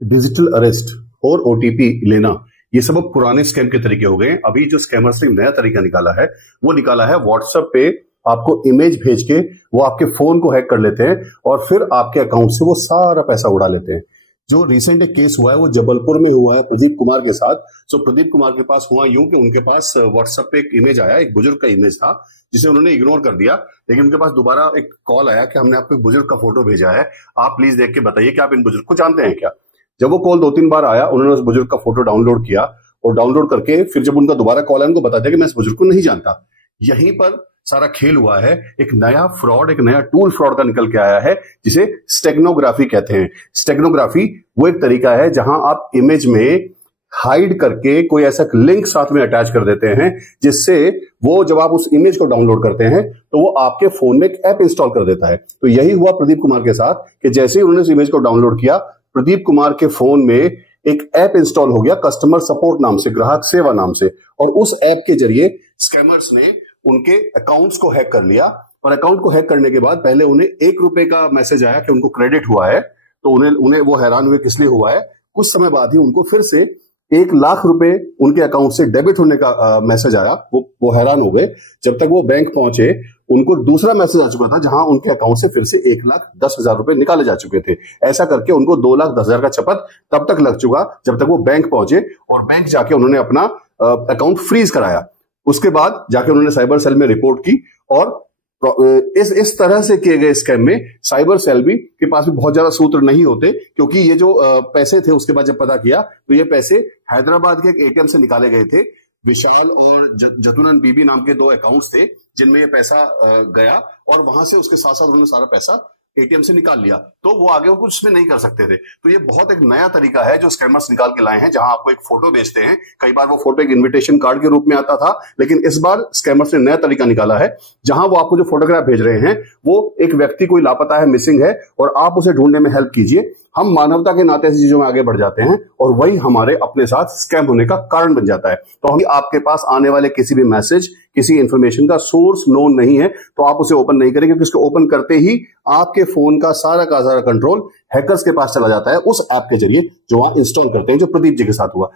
Digital arrest और OTP लेना, ये सब अब पुराने स्कैम के तरीके हो गए हैं। अभी जो स्कैमर्स ने नया तरीका निकाला है वो निकाला है व्हाट्सएप पे आपको इमेज भेज के वो आपके फोन को हैक कर लेते हैं और फिर आपके अकाउंट से वो सारा पैसा उड़ा लेते हैं। जो रिसेंट एक केस हुआ है वो जबलपुर में हुआ है प्रदीप कुमार के साथ। सो प्रदीप कुमार के पास हुआ यूं कि उनके पास व्हाट्सएप पे एक इमेज आया, एक बुजुर्ग का इमेज था जिसे उन्होंने इग्नोर कर दिया, लेकिन उनके पास दोबारा एक कॉल आया कि हमने आपको एक बुजुर्ग का फोटो भेजा है, आप प्लीज देख के बताइए कि आप इन बुजुर्ग को जानते हैं क्या। जब वो कॉल 2-3 बार आया, उन्होंने उस बुजुर्ग का फोटो डाउनलोड किया और डाउनलोड करके फिर जब उनका दोबारा कॉल आया उनको बता दिया कि मैं इस बुजुर्ग को नहीं जानता। यहीं पर सारा खेल हुआ है। एक नया फ्रॉड, एक नया टूल फ्रॉड का निकल के आया है जिसे स्टेगनोग्राफी कहते हैं। स्टेगनोग्राफी वो एक तरीका है जहां आप इमेज में हाइड करके कोई ऐसा लिंक साथ में अटैच कर देते हैं जिससे वो जब आप उस इमेज को डाउनलोड करते हैं तो वो आपके फोन में एक ऐप इंस्टॉल कर देता है। तो यही हुआ प्रदीप कुमार के साथ कि जैसे ही उन्होंने इस इमेज को डाउनलोड किया, प्रदीप कुमार के फोन में एक ऐप इंस्टॉल हो गया कस्टमर सपोर्ट नाम से, ग्राहक सेवा नाम से, और उस ऐप के जरिए स्कैमर्स ने उनके अकाउंट्स को हैक कर लिया। और अकाउंट को हैक करने के बाद पहले उन्हें ₹1 का मैसेज आया कि उनको क्रेडिट हुआ है, तो उन्हें वो हैरान हुए किस लिए हुआ है। कुछ समय बाद ही उनको फिर से ₹1,00,000 उनके अकाउंट से डेबिट होने का मैसेज आया। वो हैरान हो गए। जब तक वो बैंक पहुंचे उनको दूसरा मैसेज आ चुका था जहां उनके अकाउंट से फिर से ₹1,10,000 निकाले जा चुके थे। ऐसा करके उनको ₹2,10,000 का चपत तब तक लग चुका जब तक वो बैंक पहुंचे और बैंक जाके उन्होंने अपना अकाउंट फ्रीज कराया। उसके बाद जाके उन्होंने साइबर सेल में रिपोर्ट की और इस तरह से किए गए स्कैम में साइबर सेल भी के पास भी बहुत ज्यादा सूत्र नहीं होते, क्योंकि ये जो पैसे थे उसके बाद जब पता किया तो ये पैसे हैदराबाद के एक एटीएम से निकाले गए थे। विशाल और जतुनन बीबी नाम के 2 अकाउंट्स थे जिनमें ये पैसा गया और वहां से उसके साथ साथ उन्होंने सारा पैसा एटीएम से निकाल लिया, तो वो आगे कुछ में नहीं कर सकते थे। तो ये बहुत एक नया तरीका है जो स्कैमर्स निकाल के लाए हैं, जहां आपको एक फोटो भेजते हैं। कई बार वो फोटो एक इनविटेशन कार्ड के रूप में आता था, लेकिन इस बार स्कैमर्स ने नया तरीका निकाला है जहां वो आपको जो फोटोग्राफ भेज रहे हैं वो एक व्यक्ति कोई लापता है, मिसिंग है, और आप उसे ढूंढने में हेल्प कीजिए। हम मानवता के नाते ऐसी चीजों में आगे बढ़ जाते हैं और वही हमारे अपने साथ स्कैम होने का कारण बन जाता है। तो हम आपके पास आने वाले किसी भी मैसेज, किसी इंफॉर्मेशन का सोर्स नोन नहीं है तो आप उसे ओपन नहीं करेंगे, क्योंकि उसको ओपन करते ही आपके फोन का सारा कंट्रोल हैकर्स के पास चला जाता है उस ऐप के जरिए जो वहां इंस्टॉल करते हैं, जो प्रदीप जी के साथ हुआ।